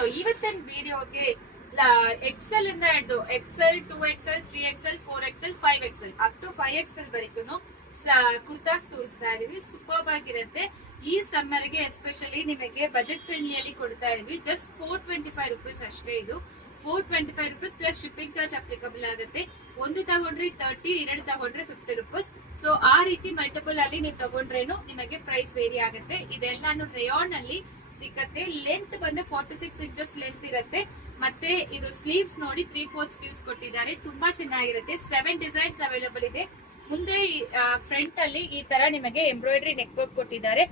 So ಇವತ್ತಿನ ವಿಡಿಯೋಗೆ Excel ಇಂದ ಹಿಡಿದು Excel 2XL 3XL 4XL 5XL up to 5XL ವರೆಗೂ ಕುರ್ತಾಸ್ ತೋರಿಸ್ತಾ ಇದೀವಿ. ಸೂಪರ್ ಆಗಿರುತ್ತೆ. ಈ ಸಮ್ಮರ್ ಗೆ ಎಸ್ಪೆಷಲಿ ನಿಮಗೆ ಬಜೆಟ್ ಫ್ರೆಂಡ್ಲಿಯಲ್ಲಿ ಕೊಡ್ತಾ ಇದೀವಿ. ಜಸ್ಟ್ 425 ರುಪೀಸ್ ಅಷ್ಟೇ. ಇದು 425 rupees plus shipping charge applicable ಆಗುತ್ತೆ. ಒಂದು ತಗೊಂಡ್ರೆ 30, ಎರಡು ತಗೊಂಡ್ರೆ 50 ರುಪೀಸ್. ಸೊ ಆ ರೀತಿ ಮಲ್ಟಿಪಲ್ ಅಲ್ಲಿ ನೀವು ತಗೊಂಡ್ರೇನು ನಿಮಗೆ ಪ್ರೈಸ್ ವೇರಿ ಆಗುತ್ತೆ. ಇದೆಲ್ಲಾನು ರೇಯಾನ್ ಅಲ್ಲಿ ಸಿಕ್ಕತ್ತೆ. ಲೆಂತ್ ಬಂದು 46 ಇಂಚಸ್ ಲೆಂತ್ ಇರುತ್ತೆ. ಮತ್ತೆ ಇದು ಸ್ಲೀವ್ಸ್ ನೋಡಿ 3/4 ಸ್ಲೀವ್ಸ್ ಕೊಟ್ಟಿದ್ದಾರೆ. ತುಂಬಾ ಚೆನ್ನಾಗಿರುತ್ತೆ. 7 ಡಿಸೈನ್ಸ್ ಅವೈಲೇಬಲ್ ಇದೆ. ಮುಂದೆ ಫ್ರಂಟ್ ಅಲ್ಲಿ ಈ ತರ ನಿಮಗೆ ಎಂಬ್ರಾಯ್ಡರಿ ನೆಕ್ ವರ್ಕ್ ಕೊಟ್ಟಿದ್ದಾರೆ.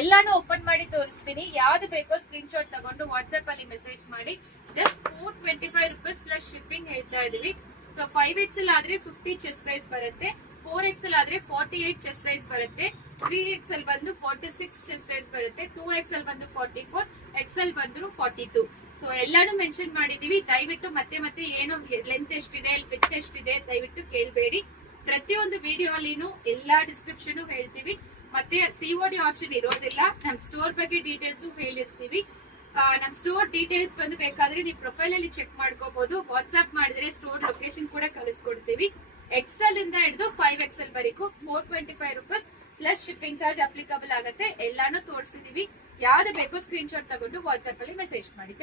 ಎಲ್ಲಾನು ಓಪನ್ ಮಾಡಿ ತೋರಿಸ್ತೀನಿ. ಯಾವ್ದು ಬೇಕೋ ಸ್ಕ್ರೀನ್ ಶಾಟ್ ತಗೊಂಡು ವಾಟ್ಸ್ಆಪ್ ಅಲ್ಲಿ ಮೆಸೇಜ್ ಮಾಡಿ. ಜಸ್ಟ್ 425 ರುಪೀಸ್ ಪ್ಲಸ್ ಶಿಪ್ಪಿಂಗ್ ಹೇಳ್ತಾ ಇದೀವಿ. ಸೊ 5XL ಆದ್ರೆ 50 ಚೆಸ್ಟ್ ಸೈಜ್ ಬರುತ್ತೆ. 4XL ಆದ್ರೆ 48 ಚೆಸ್ಟ್ ಸೈಜ್ ಬರುತ್ತೆ. 3XL ಬಂದು 46 ಚೆಸ್ಟ್ ಸೈಜ್ ಬರುತ್ತೆ. 2XL ಬಂದು 44, XL ಬಂದು 42. ಸೊ ಎಲ್ಲಾನು ಮೆನ್ಷನ್ ಮಾಡಿದೀವಿ. ದಯವಿಟ್ಟು ಮತ್ತೆ ಏನು ಲೆಂತ್ ಎಷ್ಟಿದೆ, ವಿಡ್ತ್ ಎಷ್ಟಿದೆ ದಯವಿಟ್ಟು ಕೇಳಬೇಡಿ. ಪ್ರತಿಯೊಂದು ವಿಡಿಯೋ ಅಲ್ಲಿನೂ ಎಲ್ಲಾ ಡಿಸ್ಕ್ರಿಪ್ಷನ್ ಹೇಳ್ತೀವಿ. ಮತ್ತೆ COD ಆಪ್ಷನ್ ಇರೋದಿಲ್ಲ. ನಮ್ ಸ್ಟೋರ್ ಬಗ್ಗೆ ಡೀಟೇಲ್ಸ್ ಹೇಳಿರ್ತೀವಿ. ನಮ್ ಸ್ಟೋರ್ ಡೀಟೇಲ್ಸ್ ಬಂದು ಬೇಕಾದ್ರೆ ನೀವು ಪ್ರೊಫೈಲ್ ಅಲ್ಲಿ ಚೆಕ್ ಮಾಡ್ಕೋಬಹುದು. ವಾಟ್ಸ್ಆಪ್ ಮಾಡಿದ್ರೆ ಸ್ಟೋರ್ ಲೊಕೇಶನ್ ಕೂಡ ಕಳಿಸ್ಕೊಡ್ತೀವಿ. XL ಇಂದ ಹಿಡಿದು 5XL ವರೆಗೂ 425 rupees plus shipping charge applicable ಆಗುತ್ತೆ. ಎಲ್ಲಾನು ತೋರಿಸಿದೀವಿ. ಯಾವ್ದು ಬೇಕೋ ಸ್ಕ್ರೀನ್ ಶಾಟ್ ತಗೊಂಡು ವಾಟ್ಸ್ಆಪ್ ಅಲ್ಲಿ ಮೆಸೇಜ್ ಮಾಡಿ.